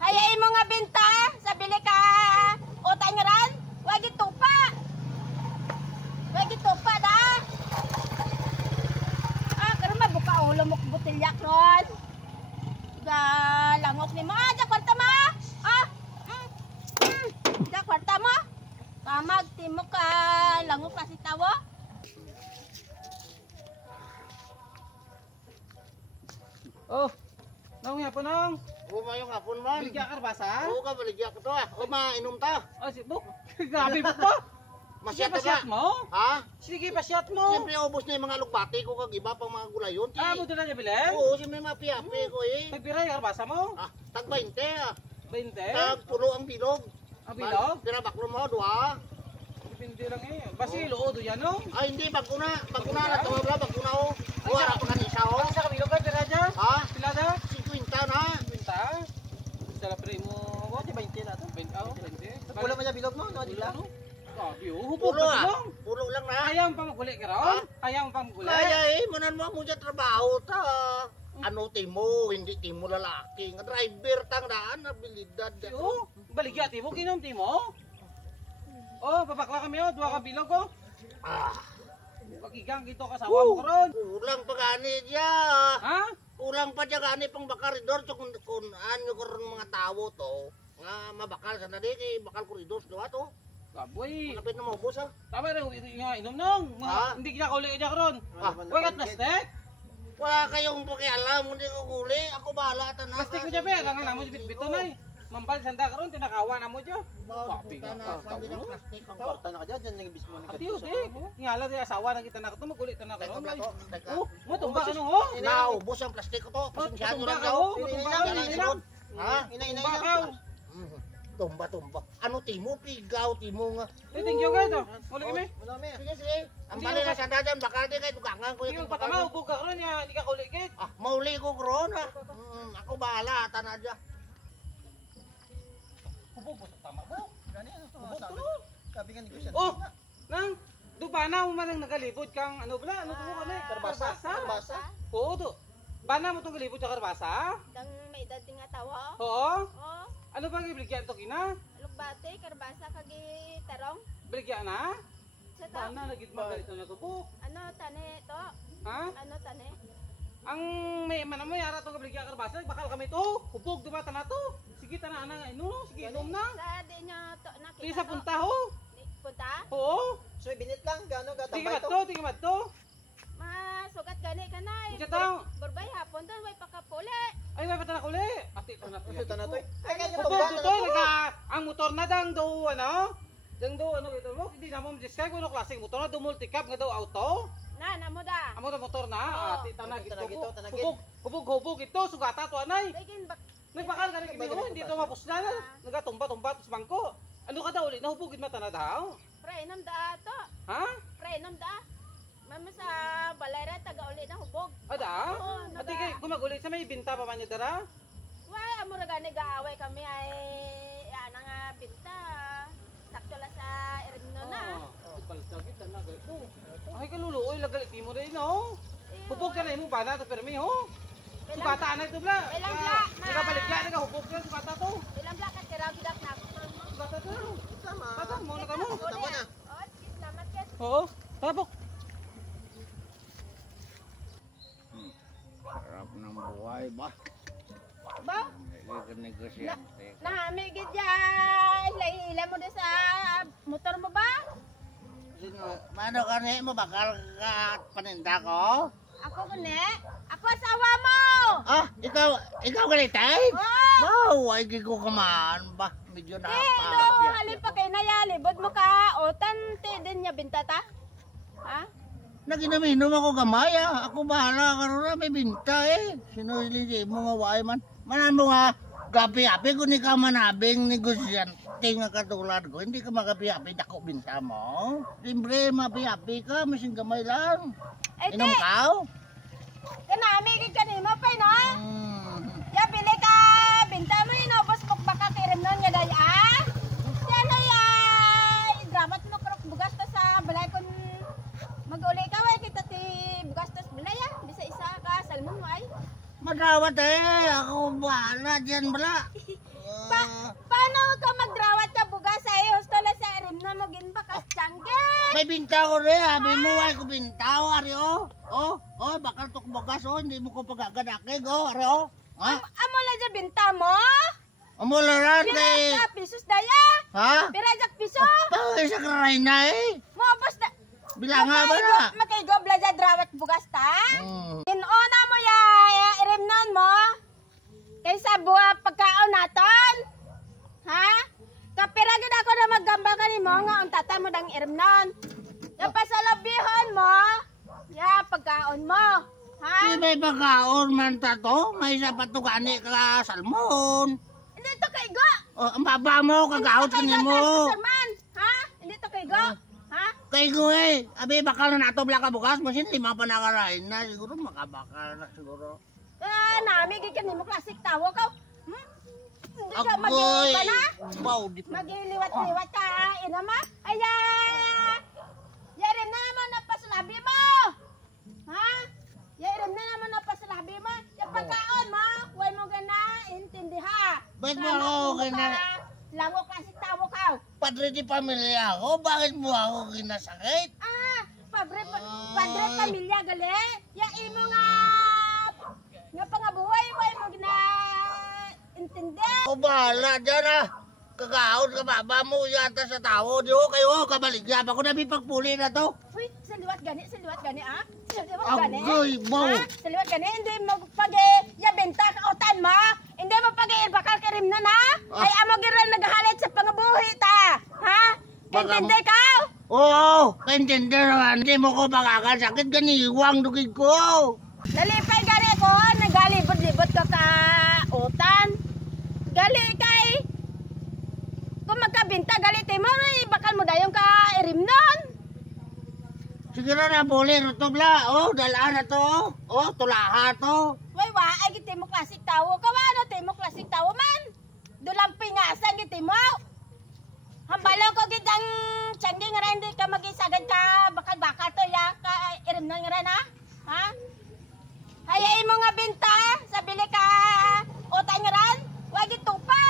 Hayain mo nga binta, sabili ka utang nga ran. Wag itupa. Wag itupa da. Karon mabuka ulo mo botelya ron. Langok ni mo. Da kwarta mo. Da kwarta mo. Kamag timo ka langok kasi tawo. Oh, nang nga po nang. Mayong hapon man. Baligya ka basa? Oo ka, baligya ko to ah. O, mainom ta. Oh, si Buk. Grabe po to. Masyat Sige, ka. pasyat mo? Ha? Sige, pasyat mo. Siyempre, ubos na yung mga lugbati ko kag iba pang mga gulayon. Mo doon na bilhin? Oo, siyempre mapiapi ko eh. Nagpira yung basa mo? Tag 20 ah. 20? Tag pulo ang bilog. Ang bilog? Tira baklo mo, dua. Depende lang eh. Basi loo do yan no? Ay, hindi, baguna. Baguna na ito mga baguna o. O, harap ko na isa o. Ano sa kabilog ka, tira dyan? Ha? Pila da? 50 na. 20? Sa pre mo, what? 20 na to? 20? Oo, 20. Pula mo niya bilog mo, no? Di lang? Sabi, hubog Pulo ka ah. bilog. Pulo lang na. Ayaw mo pa maguli ka ron? Ayaw mo pa maguli? Kaya eh, manan mo mo dyan trabaho ta. Ano timo, hindi timo lalaki. Nga driver tang daan, abilidad. Oo, baligya timo, kinom timo. Oh, babakla kami oh, duha ka bilog oh. Pagigang kito kasawa mo karon. Kulang pa gani diya. Ha? Kulang pa diya gani pang bakaridor so kung ano karon mga tawo to. Nga mabakal sa nadi kay bakal koridor duha to. Kaboy. Kapit na maubos ha. Tama rin, nga inom nung. Hindi kita kauli ka karon. Wag at plastic. Wala kayong pakialam, hindi ko huli. Ako bahala ta na. Plastic ko dyan ba? Lang lang mo bit-bito na eh. Mambal sanda karon tinakawa na mo dyan. Papi ka na, sabi ng plastic. Ang Kwarta na ka dyan, dyan yung bismo ni Atiyo, di. Ngala di asawa na kita na ito, magulit na karon. Teka. Oh, mo tumba ka nung oh. Naubos ang plastic ko to. Pasensyahan nyo Tumba lang ka daw. oh. Tumba ka. Ha? Tumba ka. Tumba. Ano timo? Pigaw, timo nga. Thank you guys. Muli kami. Sige, sige. Ang bali na sanda dyan, baka di kayo tugangan ko Yung patama, ubog ka karon niya, hindi ka kauligit. mauli ko karon ha. Ako bahala, tana dyan. Ubog mo sa tama mo. Sabi nga negosyan. Oh, nang bana mo man ang nagalibot kang ano bala, ano tumo kani? Karbasa. Oo do. Bana mo tong galibot sa karbasa? Dang may edad nga tawo. Oo. Oh, Ano bang ibigyan to kina? lugbate karbasa kagi tarong. Bigyan na? Sa ta. Bana nagit magalito na tubo. Ano tane to? Ha? Ano tane? Ang may man mo yara tong ibigyan karbasa, bakal kami to. Hubog di ba tana to? Sige tana ana ino, sige inom na. Sa di nyo to nakita. Di sa punta ho. Punta? Oo. So, binit lang, gano'n ka, Di tambay ka to. to, di ka to. Masugat gani ka na. Di ka to. Burbay hapon doon, may pakapuli. Ay, may pata na kuli. Ati to na to. Ito na to eh. Ay, ganyan Hubog tumba, to, naga ang motor na dang do ano? Dang do ano ito mo? Hindi na mo discard kuno klaseng motor na do multi-cab nga daw auto. Na, namo da. Amo na motor na. Ati tanag ito. tanagit. Hubog ito sugata to anay. Dagin bak. Nagbakal ka rin kami hindi to mapusla na. Nagatumba-tumba sa bangko. Ano ka daw ulit? Nahubugid mata na daw? Pre, nom da to. Ha? Pre, nom da. Mama sa balera taga uli na hubog. Ada? Oo, Ati kay gumagulit sa may binta pa man niya dara? Why, amo ra gani gaaway kami ay ana nga binta. Sakto la sa Erigno na. Palsagit na gaito. Ay kaluluoy lagal mo rin no. Hubog ka na imo bana to permi ho. Sugata na ito bla. Ilang bla? Nagabalik ka nagahubog ka sugata to. Ilang bla ka tira gidak na ako. Sugata to. Tama. Tama mo na kamo. Tama na. Oh, salamat kes. Oo. Tapok. Harap ng buhay ba? Ba? Negosyante. Nahami gid ya. Ila mo sa motor mo ba? Mano ka ni mo bakal ka paninda ko? Ako gani. Ako asawa mo. Ikaw galitay? Oh. Wow, ay ko kaman ba? Medyo na No, halin pa kay nayalibod mo ka. O tante din niya bintata. Ha? Naginaminom ako gamaya. Ako bahala karon na may binta eh. Sino hindi mo nga waay man? Manan mo nga gapi-api kung di ka manabing negosyante nga katulad ko. Hindi ka magapi-api dako binta mo. Libre mapi-api ka, masing gamay lang. Ay, Inom ka? kanami gid kanimo pa no? Ya bili ka binta mo inobos mo baka kirim nun nga day ah. Yan ay dramat mo krok bugas ta sa balay kon mag-uli ka way kita ti bugas ta sa balay ah. Bisa isa ka salmon mo ay. Madawat eh. Ako bahala dyan bala. Paano ka magdrawat ka bugas ay husto la sa irim na mo ginbakas tiyangge? May binta ko rin, sabi mo, ay ko binta, ari, bakal tok bugas, hindi mo ko pagagadakig, ari, ha? Amo la dya binta mo? Amula rin, eh. Pira pisos daya? Ha? Pira jak piso? Pagay sa karay na, eh. Mabos na. Bilanga ba na? Makaigob la dya drawat bugas ta? Inuna mo ya irim nun mo? Kaysa buwa pagkaon naton? Ha? Kapira gid ako na maggamba ka nimo nga untata mo dang irim nun. Napasalabihon mo? Ya pagkaon mo. Ha? Di may pagkaon man ta to, may isa pa to gani ka salmon. Hindi to kaigo. Ang baba mo, kagaot ka mo. Ha? Hindi to kaigo. Ha? Kay ko eh, abi bakal na nato bla ka bukas, masin lima pa nakarain na, siguro makabakal na siguro. Nami gikan nimo klasik tawo ka. Hindi ka Agoy! mag-iwat ka na? Wow, di pa. Mag-iliwat-liwat ka, ina ma? Aya! Yarim na naman na pasalabi mo! Ha? Yarim na naman na pasalabi mo! Yung pagkaon mo, huwag mo gana, intindi ha! Ba't mo ako gana? Lango kasi tawo ka! Padre di pamilya ako, bakit mo ako ginasakit? Padre pamilya gali! Ya imo nga pangabuhay, huwag mo gana, intindi! O bahala dyan ah. Kagaot ka baba mo yata sa tao. Di ko kayo, kabaligya pa ko na pagpuli na to. Uy, saliwat gani, ah? Saliwat gani. Agoy, wow. Ha? Saliwat gani, hindi mo yabenta ka otan mo. Hindi mo bakal karim na na. Ay amo gira naghahalit sa pangabuhi ta. Ha? Intindi ka? Oo, kaintindi naman. Hindi mo ko makakasakit, ganiwang dugig ko. Nalipay gani ako, nagalibot-libot ka ka otan. Gali kay kung magkabinta, galiti mo, bakal mo dayong ka irimnon. Siguro na buli, rutubla. Oh, dalaan na to. Oh, tulaha to. Way wa, ay giti mo klasik tawo. Kawano ti mo klasik tawo man? Dulang pingasan giti mo. Hambalaw ko gitang tiyanggi nga rin, hindi ka magisagad ka, bakal-bakal to ya, ka irimnon nga rin ha? Ha? Hayain mo nga binta, sabili ka, utang nga rin, wag itupa.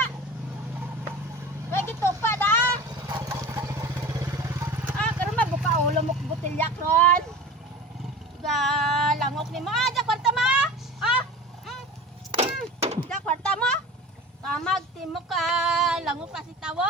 Wag itupa da. Karon mabuka ulo mo butilyak ron. Langok ni mo. Diya kwarta mo. Diya kwarta mo. Kamag timok ka langok kasi tawo.